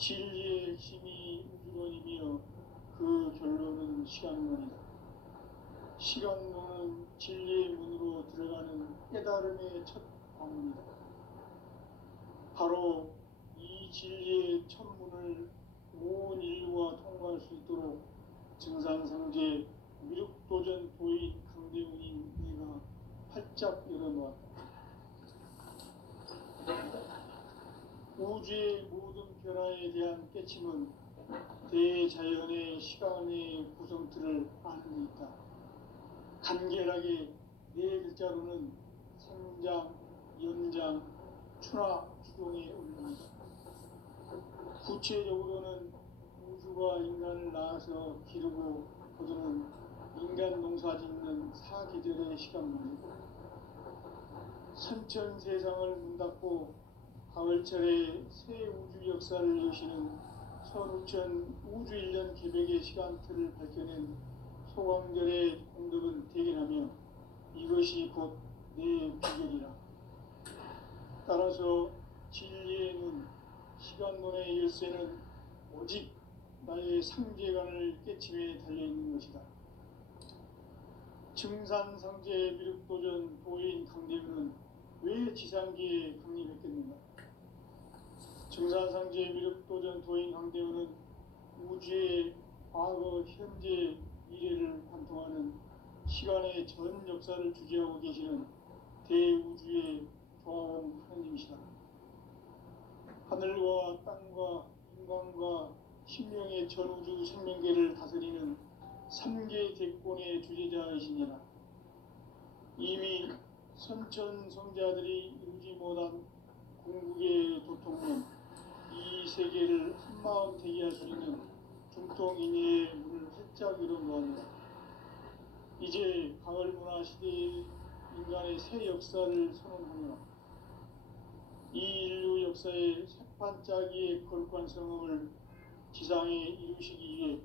진리의 핵심이 우주론이며 그 결론은 시간론이다. 시간론은 진리의 문으로 들어가는 깨달음의 첫 방문이다. 바로 이 진리의 첫 문을 온 인류가 통과할 수 있도록 증산상제 미륵도전 도인 강대훈인 내가 활짝 열어놓았다. 우주의 모든 변화에 대한 깨침은 대자연의 시간의 구성틀을 아는 데 있다. 간결하게 네 글자로는 생장, 연장, 추나 추동에 올립니다. 구체적으로는 우주가 인간을 낳아서 기르고 거두는 인간 농사 짓는 사계절의 시간문이고, 선천세상을 문닫고 가을철에 새 우주 역사를 여시는 선우천 우주일년 개백의 시간틀을 밝혀낸 소광절의 공덕은 대견하며 이것이 곧 내 비결이라. 따라서 진리의 눈, 시간론의 열쇠는 오직 나의 상제관을 깨침에 달려있는 것이다. 증산상제 미륵도전 도인 강대훈은 왜 지상기에 강림했겠는가? 증산상제 미륵도전 도인 강대훈은 우주의 과거, 현재, 미래를 관통하는 시간의 전 역사를 주재하고 계시는 대우주의 조화원 하느님이시다. 하늘과 땅과 인간과 신명의 전우주 생명계를 다스리는 3계 대권의 주재자이시니라. 이미 선천성자들이 이루지 못한 궁극의 도통론, 이 세계를 한마음 되게 할 수 있는 중통인의 문을 활짝 열어놓았다. 이제 가을문화 시대의 인간의 새 역사를 선언하노라. 이 인류 역사의 새판짜기의 거룩한 성음을 지상에 이루시기 위해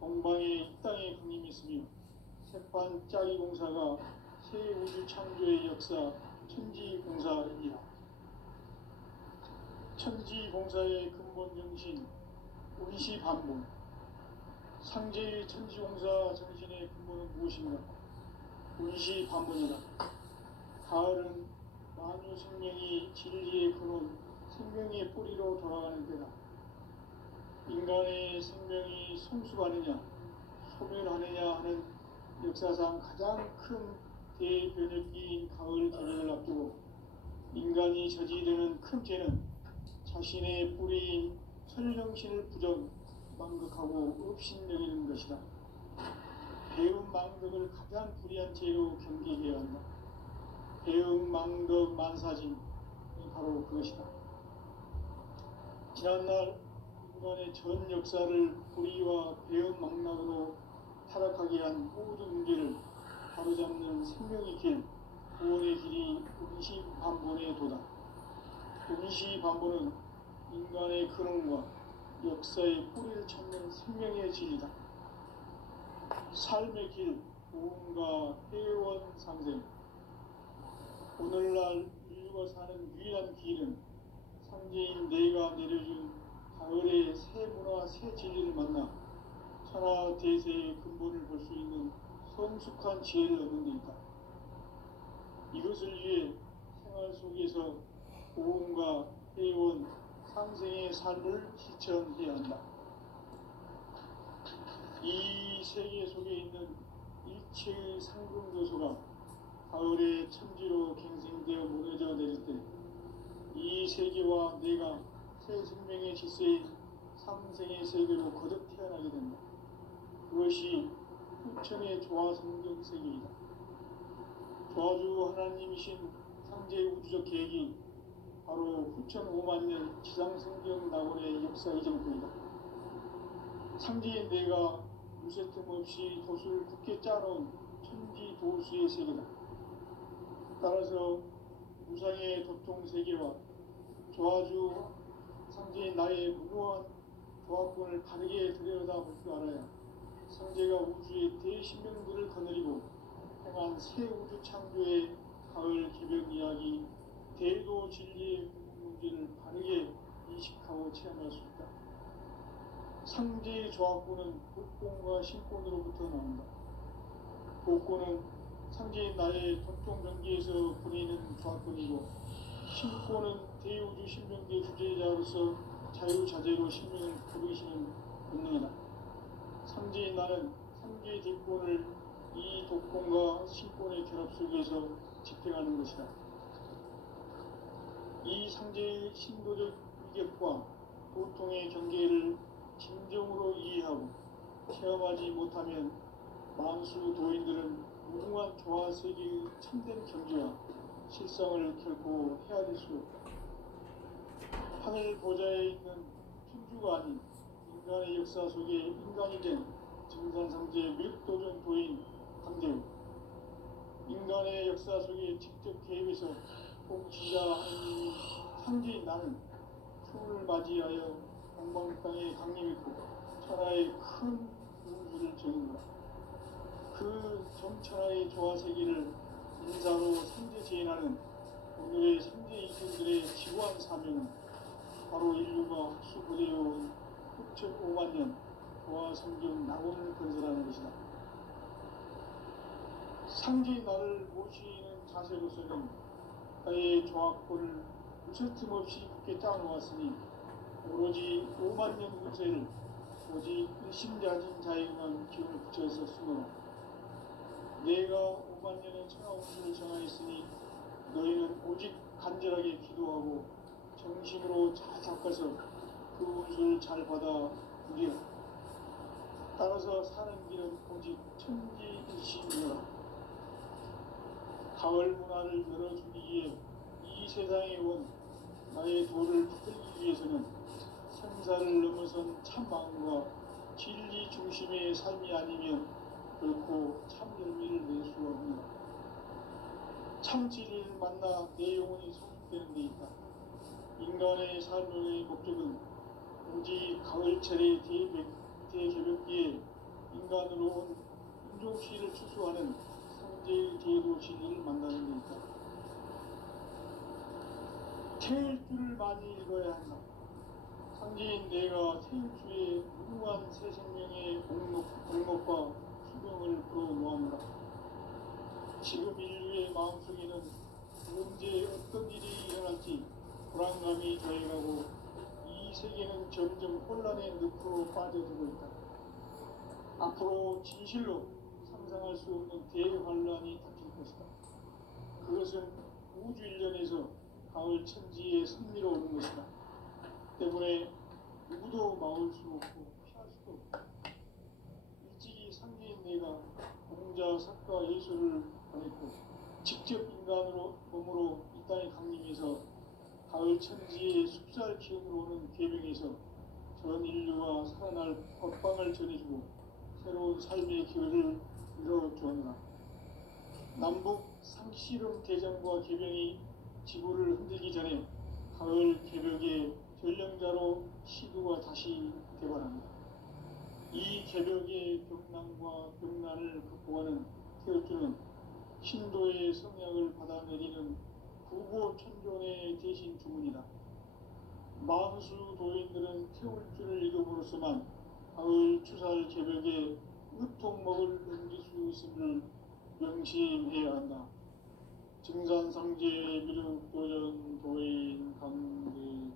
동방의 이 땅에 강림했으며, 새판짜기 공사가 새 우주 창조의 역사 천지공사이라. 천지공사의 근본 정신 운시반본, 상제의 천지공사 정신의 근본은 무엇인가? 운시반본이다. 가을은 만유 생명이 진리의 근원, 생명의 뿌리로 돌아가는 때다. 인간의 생명이 성숙하느냐, 소멸하느냐 하는 역사상 가장 큰 대변혁기인 가을 개명을 앞두고 인간이 저지르는 큰 죄는 자신의 뿌리인 설령신을 부정, 망극하고 업신여기는 것이다. 배음 망덕을 가장 불의한 죄로 경계해야 한다. 배음 망덕 만사진이 바로 그것이다. 지난날 인간의 전 역사를 불의와 배음 망락으로 타락하게 한 모든 문제를 바로잡는 생명의 길, 구원의 길이 운시반본의 도다. 운시반본은 인간의 근원과 역사의 뿌리를 찾는 생명의 진리다. 삶의 길, 보험과 회원 상생. 오늘날 인류가 사는 유일한 길은 상제인 내가 내려준 가을의 새 문화, 새 진리를 만나 천하 대세의 근본을 볼 수 있는 성숙한 지혜를 얻는 데 있다. 이것을 위해 생활 속에서 보험과 회원, 상생의 삶을 실천해야 한다. 이 세계 속에 있는 일체의 상금교수가 가을의 천지로 갱생되어 무너져 내릴 때 이 세계와 내가 새 생명의 질서인 상생의 세계로 거듭 태어나게 된다. 그것이 후천의 조화성경 세계이다. 조화주 하나님이신 상제 우주적 계획이 바로 후천 5만년 지상성경 낙원의 역사 이정표이다. 상제인 내가 유세틈 없이 도수를 굳게 짜놓은 천지도수의 세계다. 따라서 무상의 도통세계와 조화주 상제인 나의 무모한 조합권을 바르게 들여다볼 줄 알아야 상제가 우주의 대신명들을 거느리고 행한 새 우주 창조의 가을 개벽 이야기, 대도 진리의 문제를 바르게 인식하고 체험할 수 있다. 상제의 조합구는 복권과 신권으로부터 나온다. 복권은 상제인 나의 독종 경계에서 보내는 조합권이고, 신권은 대우주 신명계 주제자로서 자유자재로 신명을 부르시는 본능이다. 상제인 나는 상제의 뒷권을 이 독권과 신권의 결합 속에서 집행하는 것이다. 이 상제의 신도적 위격과 보통의 경계를 진정으로 이해하고 체험하지 못하면 만수 도인들은 무궁한 조화 세계의 참된 경지와 실상을 결코 헤아릴 수 없다. 하늘 보좌에 있는 천주가 아닌 인간의 역사 속에 인간이 된 증산상제 밀도전 도인 강재우, 인간의 역사 속에 직접 개입해서 통치자 하나님이 상제인 나는 풍을 맞이하여 동방 땅에 강림했고 천하의 큰 우주를 정인다. 그 정천하의 조화세계를 인사로 상제 제인하는 오늘의 상제 이분들의 지구한 사명은 바로 인류가 흡수되어온 6,500만 년 조화 성경 낙원을 건설하는 것이다. 상제의 나를 모시는 자세로서는 나의 조합권을 무쇠틈 없이 굳게 짜놓았으니 오로지 5만 년 운세를 오직 일심자진 자에게만 기운을 붙여서 쓰노라. 내가 5만 년의 천하 운수를 정하였으니 너희는 오직 간절하게 기도하고 정심으로 잘 닦아서 그 운수를 잘 받아 누리라. 따라서 사는 길은 오직 천지일심이라. 가을 문화를 열어주기 위해 이 세상에 온 나의 도를 붙들기 위해서는 생사를 넘어선 참 마음과 진리 중심의 삶이 아니면 결코 참 열매를 낼 수 없는 참 진리를 만나 내 영혼이 성숙되는 데 있다. 인간의 삶의 목적은 오직 가을철의 대개벽기에 인간으로 온 인종시를 추수하는 상제의 제도 진리를 만나는 데 있다. 태일주를 많이 읽어야 한다. 상제인 내가 태일주의 무궁한 새 생명의 공목과 수명을 불어놓아노라. 지금 인류의 마음속에는 언제 어떤 일이 일어날지 불안감이 더해가고 이 세계는 점점 혼란의 늪으로 빠져들고 있다. 앞으로 진실로 상상할 수 없는 대환란이 닥칠 것이다. 그것은 우주 일련에서 가을 천지의 승리로 오는 것이다. 때문에 누구도 막을 수 없고 피할 수도 없다. 일찍이 상제인 내가 공자, 석가, 예수를 보냈고 직접 인간으로 몸으로 이 땅에 강림해서 가을 천지의 숲살 기운으로 오는 계명에서 전 인류가 살아날 법방을 전해주고 새로운 삶의 기회를 열어주었노라. 남북 상씨름 대전과 개병이 지구를 흔들기 전에 가을 개벽의 전령자로 시두가 다시 개발합니다. 이 개벽의 병난과 병난을 극복하는 태울주는 신도의 성약을 받아내리는 구보천존의 대신 주문이다. 만수 도인들은 태울주를 읽음으로써만 가을 추살 개벽에 으통목을 넘길 수 있음을 명심해야 한다. 증산상제 미륵도전 도인 강대군.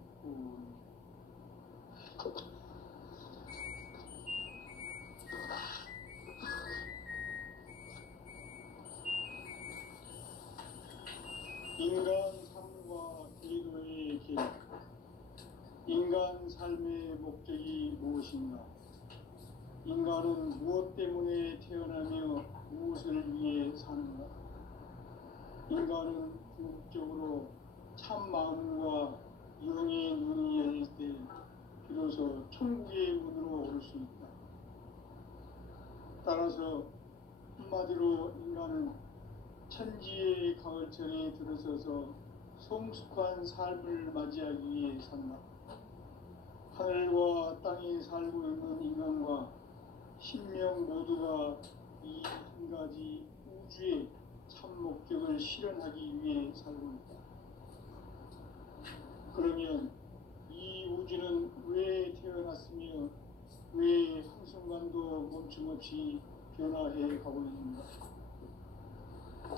인간 삶과 기도의 길. 인간 삶의 목적이 무엇인가? 인간은 무엇 때문에 태어나며 무엇을 위해 사는가? 인간은 궁극적으로 참 마음과 영의 눈이 열릴 때 비로소 천국의 문으로 올 수 있다. 따라서 한마디로 인간은 천지의 가을철에 들어서서 성숙한 삶을 맞이하기 위해 산다. 하늘과 땅에 살고 있는 인간과 신명 모두가 이 한 가지 우주의 참 목적을 실현하기 위해 살고 있다. 그러면 이 우주는 왜 태어났으며 없이 변화해 가고 있습니다.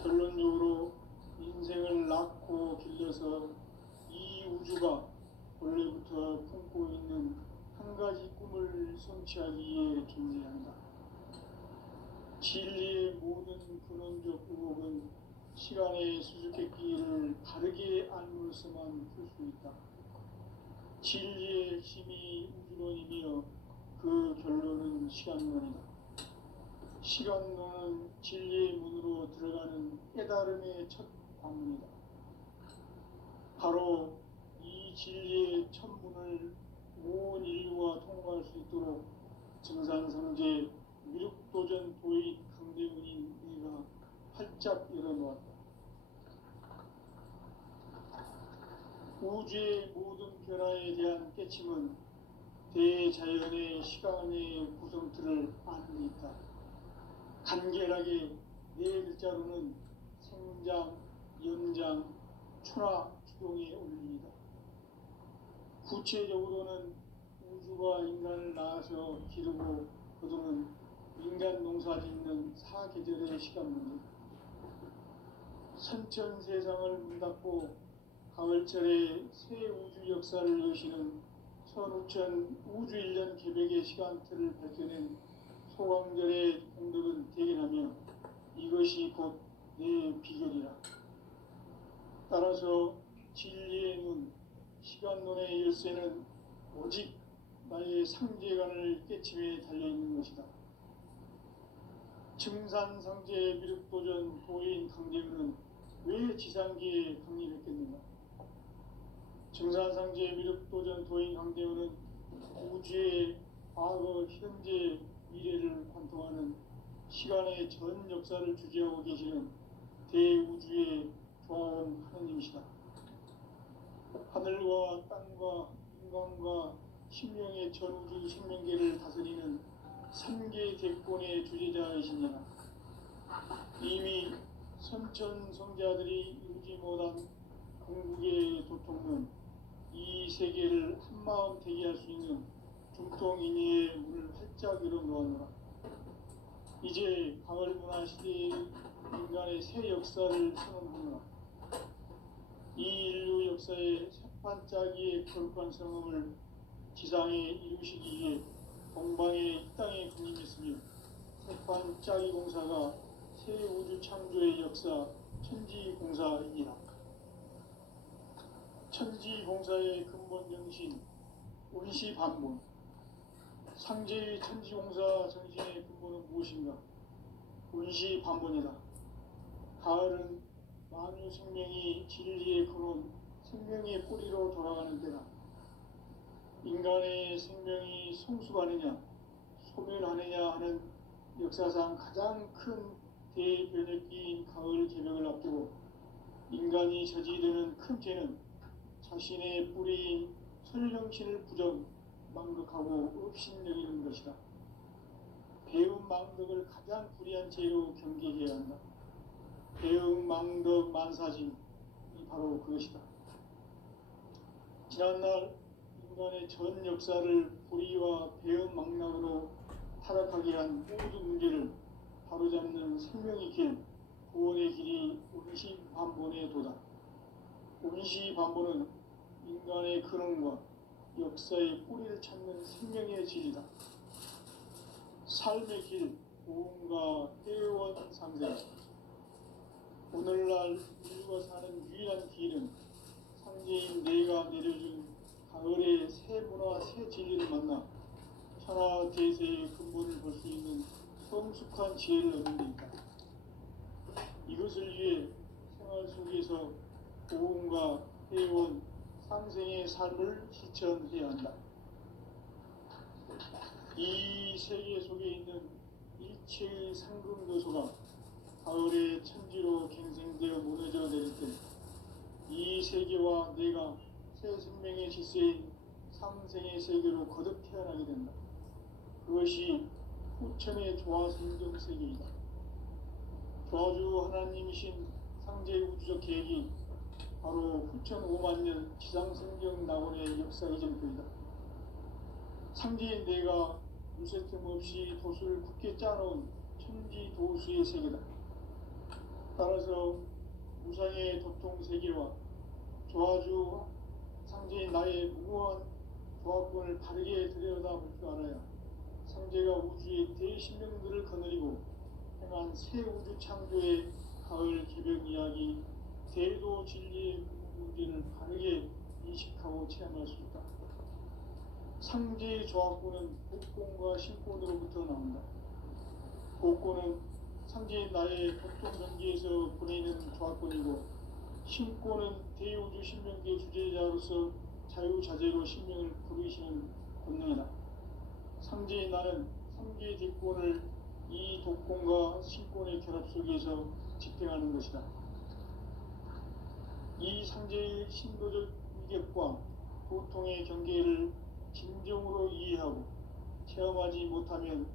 결론적으로 인생을 낳고 길러서 이 우주가 원래부터 품고 있는 한 가지 꿈을 성취하기 위해 존재한다. 진리의 모든 근원적 의혹은 시간의 수수께끼를 바르게 알므로서만 풀 수 있다. 진리의 핵심이 우주론이며 그 결론은 시간론이다. 시간론은 진리의 문으로 들어가는 깨달음의 첫 관문이다. 바로 이 진리의 첫 문을 온 인류가 통과할 수 있도록 증산성제 미륵도전 도인 강대문인 네가 활짝 열어놓았다. 우주의 모든 변화에 대한 깨침은 대자연의 시간의 구성틀을 아는 데 있다. 간결하게 네 글자로는 생장, 연장, 추나 추동에 올립니다. 구체적으로는 우주가 인간을 낳아서 기르고 거두는 인간 농사 짓는 사계절의 시간 문제, 선천 세상을 문닫고 가을철에 새 우주 역사를 여시는 선우천 우주 1년 개백의 시간틀을 밝혀낸 소광절의 공덕은 대견하며 이것이 곧 내 비결이라. 따라서 진리의 눈, 시간론의 열쇠는 오직 나의 상제관을 깨침에 달려있는 것이다. 증산상제 미륵도전 도인 강대문은 왜 지상계에 강림했겠는가? 증산상제 미륵도전 도인 강대문은 우주의 과거, 현재, 미래를 관통하는 시간의 전 역사를 주재하고 계시는 대우주의 조화원 하느님이시다. 하늘과 땅과 인간과 신명의 전우주 생명계를 다스리는 3개 대권의 주제자이시니라. 이미 선천성자들이 이루지 못한 궁극의 도통은 이 세계를 한마음 되게 할 수 있는 중통인의의 문을 활짝 열어놓았노라. 이제 가을 문화 시대의 인간의 새 역사를 선언하노라. 이 인류 역사의 새판짜기의 거룩한 성음을 지상에 이루시기 위해 동방의 이 땅에 군림했으며 새판짜기 공사가 새 우주 창조의 역사 천지공사이니라. 천지공사의 근본 정신 운시반본, 상제의 천지공사 정신의 근본은 무엇인가? 운시반본이다. 가을은 만유 생명이 진리의 근원, 생명의 뿌리로 돌아가는 때다. 인간의 생명이 성숙하느냐, 소멸하느냐 하는 역사상 가장 큰 대변혁기인 가을 개명을 앞두고 인간이 저지르는 큰 죄는 자신의 뿌리인 설령신을 부정, 망극하고 업신여기는 것이다. 배움 망덕을 가장 불의한 죄로 경계해야 한다. 배움 망덕 만사진이 바로 그것이다. 지난날 인간의 전 역사를 불의와 배움 망락으로 타락하게 한 모든 문제를 바로잡는 생명의 길, 구원의 길이 운시반본의 도다. 운시반본은 인간의 근원과 역사의 뿌리를 찾는 생명의 진리다. 삶의 길, 고음과 회원 상생. 오늘날 인류가 사는 유일한 길은 상제인 내가 내려준 가을의 새 문화, 새 진리를 만나 천하 대세의 근본을 볼 수 있는 성숙한 지혜를 얻는 데 있다. 이것을 위해 생활 속에서 고음과 회원, 상생의 삶을 실천해야 한다. 이 세계 속에 있는 일체의 상금도소가 가을의 천지로 갱생되어 무너져 내릴 때 이 세계와 내가 새 생명의 질서인 상생의 세계로 거듭 태어나게 된다. 그것이 후천의 조화성경 세계이다. 조화주 하나님이신 상제 우주적 계획이 바로 후천 5만 년 지상성경 낙원의 역사 이전표이다. 상제인 내가 무쇠틈 없이 도수를 굳게 짜놓은 천지도수의 세계다. 따라서 무상의 도통 세계와 조화주 상제인 나의 무모한 조합권을 바르게 들여다볼 줄 알아야 상제가 우주의 대신명들을 거느리고 행한 새 우주 창조의 가을 개벽 이야기, 대도 진리의 문제를 바르게 인식하고 체험할 수 있다. 상제의 조합권은 복권과 신권으로부터 나온다. 복권은 상제인 나의 보통 경계에서 보내는 조합권이고, 신권은 대우주 신명계 주제자로서 자유자재로 신명을 부르시는 권능이다. 상제인 나는 상계 대권을 이 독권과 신권의 결합 속에서 집행하는 것이다. 이 상제의 신도적 위격과 도통의 경계를 진정으로 이해하고 체험하지 못하면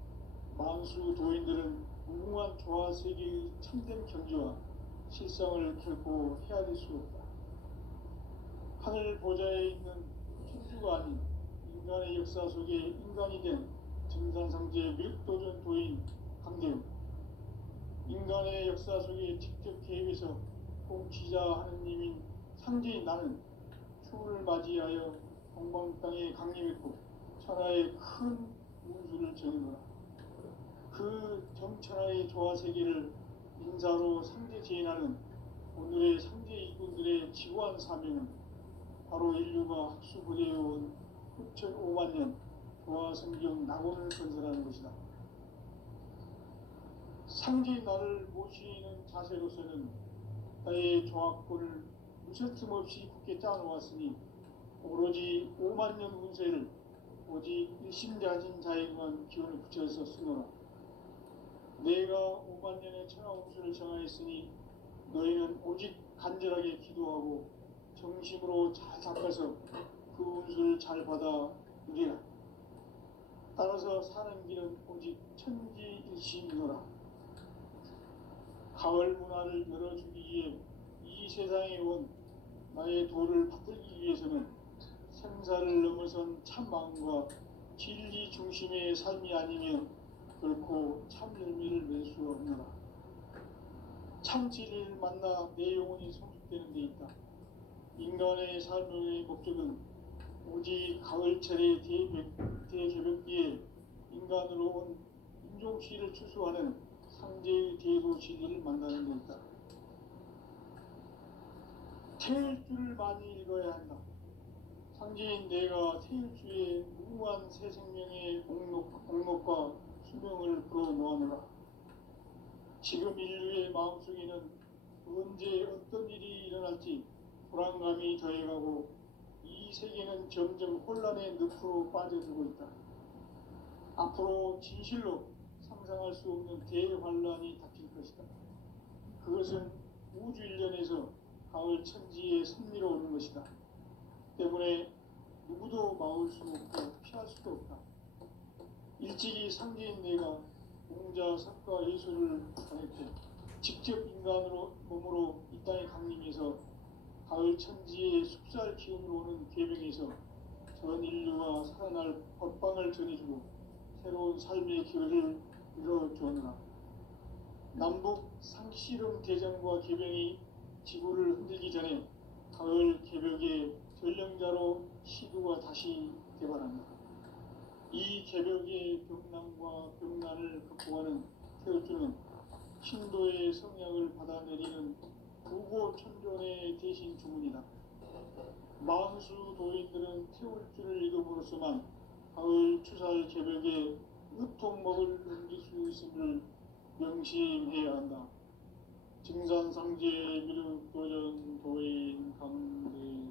만수 도인들은 무궁한 조화 세계의 참된 경지와 실상을 결코 헤아릴 수 없다. 하늘 보좌에 있는 천주가 아닌 인간의 역사 속에 인간이 된 증산상제 밀도전 도인 강대우, 인간의 역사 속에 직접 개입해서 통치자 하느님인 상제인 나는 추운을 맞이하여 동방 땅에 강림했고 천하의 큰 운수를 정해노라. 그 정천하의 조화 세계를 인사로 상제 제인하는 오늘의 상제 이군들의 지구한 사명은 바로 인류가 학수부대해온 6,500만 년 조화 성경 낙원을 건설하는 것이다. 상제인 나를 모시는 자세로서는 나의 조합권을 무쇠틈 없이 굳게 짜놓았으니 오로지 5만 년 운세를 오직 일심자진 자에게만 기운을 붙여서 쓰노라. 내가 5만 년의 천하 운수를 정하였으니 너희는 오직 간절하게 기도하고 정심으로 잘 닦아서 그 운수를 잘 받아 누리라. 따라서 사는 길은 오직 천지일심이노라. 가을 문화를 열어주기 위해 이 세상에 온 나의 도를 받들기 위해서는 생사를 넘어선 참 마음과 진리 중심의 삶이 아니면 결코 참 열매를 맺을 수 없노라. 참 진리를 만나 내 영혼이 성숙되는 데 있다. 인간의 삶의 목적은 오직 가을철의 대개벽기에 인간으로 온 인종시를 추수하는 상제의 대도 진리를 만나는 데 있다. 태일주를 많이 읽어야 한다. 상제인 내가 태일주의 무궁한 새 생명의 목록과 수명을 불어놓아노라. 지금 인류의 마음속에는 언제 어떤 일이 일어날지 불안감이 더해가고 이 세계는 점점 혼란의 늪으로 빠져들고 있다. 앞으로 진실로 상상할 수 없는 대환란이 닥칠 것이다. 그것은 우주 일련에서 가을 천지의 섭리로 오는 것이다. 때문에 누구도 막을 수 없고 피할 수도 없다. 일찍이 상제인 내가 공자, 석가, 예술을 당했고 직접 인간으로 몸으로 이 땅에 강림해서 가을 천지의 숲살 기운으로 오는 계명에서 전 인류와 살아날 법방을 전해주고 새로운 삶의 기회를 이뤄주었노라. 남북 상씨름 대전과 계명이 지구를 흔들기 전에 가을 개벽의 전령자로 시두가 다시 개발합니다. 이 개벽의 병난과 병난을 극복하는 태울주는 신도의 성향을 받아내리는 구고천존의 대신 주문이다. 만수 도인들은 태울주를 읽음으로써만 가을 추살 개벽에 으통먹을 넘길 수 있음을 명심해야 한다. 증산상제 미륵도전 도인 강대군.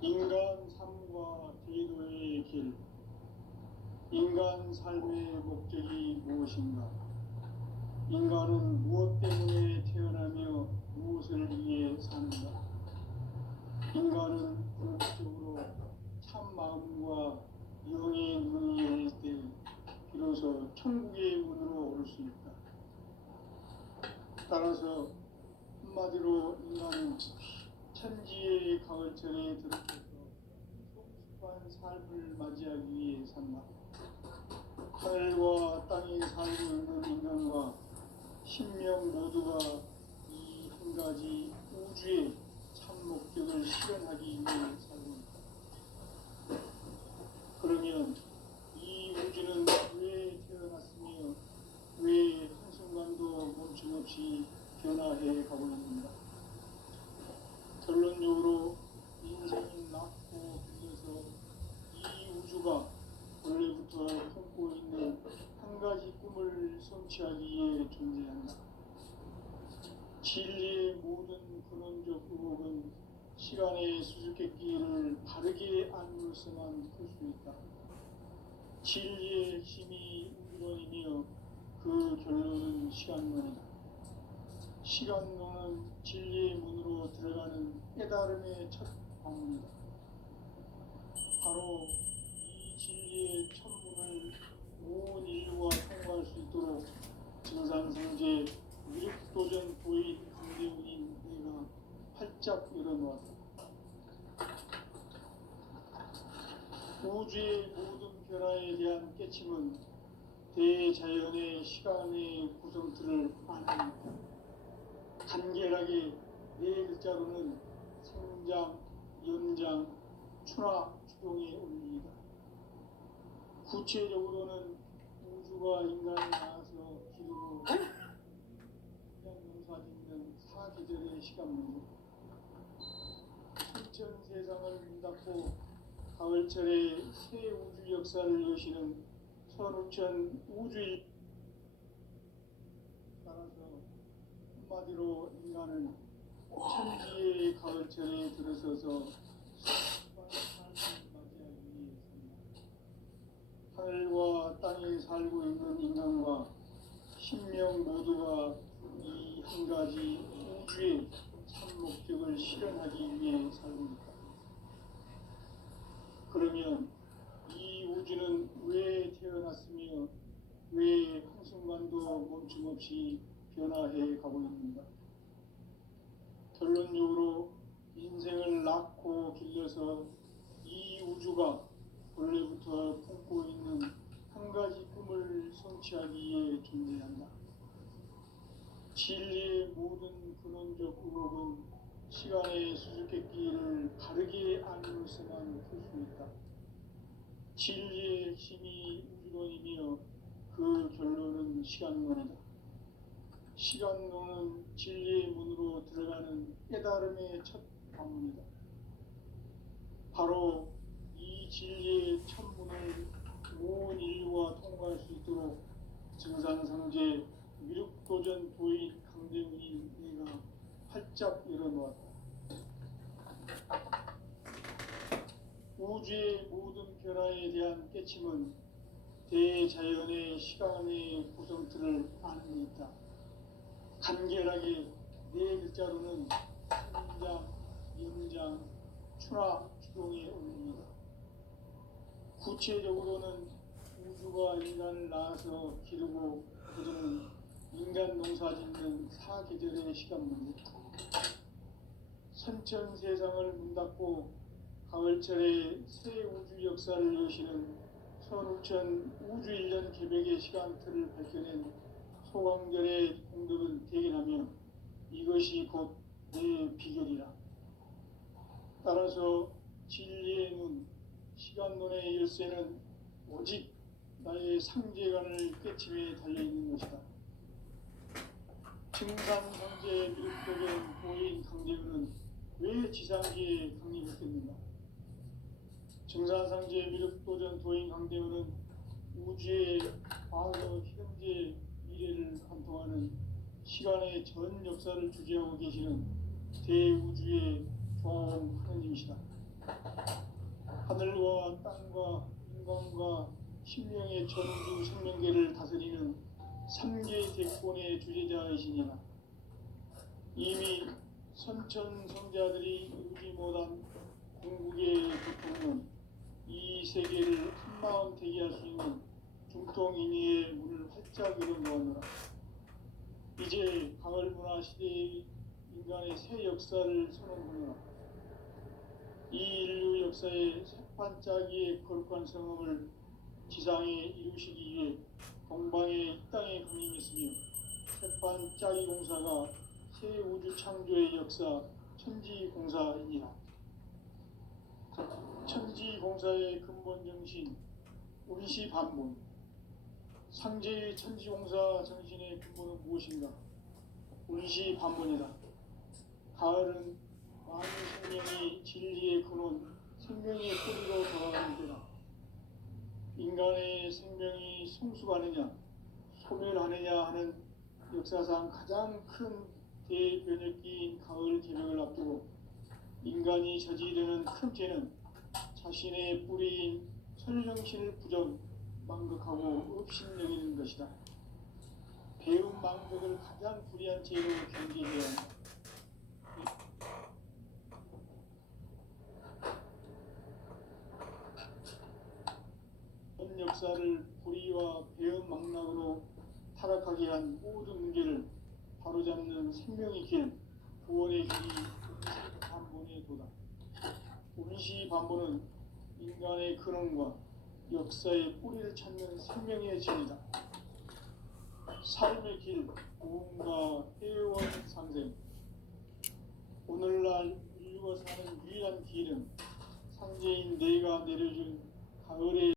인간 삶과 대도의 길. 인간 삶의 목적이 무엇인가? 인간은 무엇 때문에 태어나며 무엇을 위해 사는가? 인간은 궁극적으로 참 마음과 영의 눈이 열릴 때 비로소 천국의 문으로 오를 수 있다. 따라서 한마디로 인간은 천지의 가을철에 들어서서 성숙한 삶을 맞이하기 위해 산다. 하늘과 땅에 살고 있는 인간과 신명 모두가 이 한 가지 우주의 참 목적을 실현하기 위해 살고 있다. 그러면 이 우주는 왜 태어났으며 왜 한순간도 멈춤없이 변화해 가고 있는가? 결론적으로 인생은 낳고 길러서 이 우주가 원래부터 품고 있는 한 가지 꿈을 성취하기 위해 존재한다. 진리의 모든 근원적 의혹은 시간의 수수께끼를 바르게 알므로서만 풀 수 있다. 진리의 핵심이 우주론이며 그 결론은 시간론이다. 시간론은 진리의 문으로 들어가는 깨달음의 첫 방문이다. 바로 이 진리의 첫 문을 온 인류가 통과할 수 있도록 증산성제 미륵도전 도인 강대훈인 내가 활짝 열어놓았다. 우주의 모든 변화에 대한 깨침은 대자연의 시간의 구성틀을 아는 간결하게 네 글자로는 생장, 연장, 추나, 추동의 원리이다. 구체적으로는 우주가 인간을 낳아서 기르고 농사짓는 사계절의 시간문이다. 천천 세상을 문닫고 가을철에 새 우주 역사를 여시는 선우천 우주일 따라서 한마디로 인간은 천지의 가을철에 들어서서 성숙한 삶을 맞이하기 위해 산다. 하늘과 땅에 살고 있는 인간과 신명 모두가 이 한 가지 우주의 참 목적을 실현하기 위해 살고 있다. 그러면 이 우주는 왜 태어났으며 왜 한순간도 멈춤없이 변화해 가고 있는가? 결론적으로 인생을 낳고 길러서 이 우주가 원래부터 품고 있는 한 가지 꿈을 성취하기 위해 존재한다. 진리의 모든 근원적 의혹은 시간의 수수께끼를 바르게 알므로서만 풀 수 있다. 진리의 핵심이 우주론이며 그 결론은 시간론이다. 시간론은 진리의 문으로 들어가는 깨달음의 첫 방문이다. 바로 이 진리의 첫 문을 온 인류가 통과할 수 있도록 증산성제 미륵도전 도인 강대훈인 내가 활짝 열어놓았다. 우주의 모든 변화에 대한 깨침은 대자연의 시간의 구성틀을 아는 데 있다. 간결하게 네 글자로는 생장, 연장, 추나, 추동의 원리이다. 구체적으로는 우주가 인간을 낳아서 기르고 거두는 인간 농사짓는 사계절의 시간문이다. 선천 세상을 문닫고 가을철에 새 우주 역사를 여시는 선우천 우주 1년 개백의 시간틀을 밝혀낸 소광결의 공덕을 대견하며 이것이 곧 내 비결이라. 따라서 진리의 문, 시간론의 열쇠는 오직 나의 상제관을 깨침에 달려있는 것이다. 증산성제 미륵도전 도인 강대훈은 왜 지상기에 강림했겠는가? 증산성제 미륵도전 도인 강대훈은 우주의 과거, 현재, 미래를 관통하는 시간의 전 역사를 주재하고 계시는 대우주의 조화원 하느님이시다. 하늘과 땅과 인간과 신명의 전우주 생명계를 다스리는 3개 대권의 주재자이시니라. 이미 선천성자들이 이루지 못한 궁극의 고통은 이 세계를 한마음 되게 할 수 있는 중통인의의 문을 활짝 열어놓았노라. 이제 가을 문화 문화 시대의 인간의 새 역사를 선언하노라. 이 인류 역사의 새판짜기의 거룩한 성험을 지상에 이루시기 위해 동방의 이 땅에 강림했으며 새판짜기 공사가 새 우주 창조의 역사 천지공사이니라. 천지공사의 근본 정신 우리시 반본. 상제의 천지공사 정신의 근본은 무엇인가? 우리시 반본이다. 가을은 만유 생명이 진리의 근원, 생명의 뿌리로 돌아가는 때다. 인간의 생명이 성숙하느냐, 소멸하느냐 하는 역사상 가장 큰 대변혁기인 가을 개명을 앞두고 인간이 저지르는 큰 죄는 자신의 뿌리인 천정신을 부정, 망극하고 업신여기는 것이다. 배움 망극을 가장 불의한 죄로 경계해야 한다. 전 역사를 불의와 배움 망락으로 타락하게 한 모든 문제를 바로잡는 생명의 길, 구원의 길이 반본의 도다. 운시 반본은 인간의 근원과 역사의 뿌리를 찾는 생명의 진이다. 삶의 길, 고음과 회원 상생. 오늘날 인류가 사는 유일한 길은 상제인 내가 내려준 가을의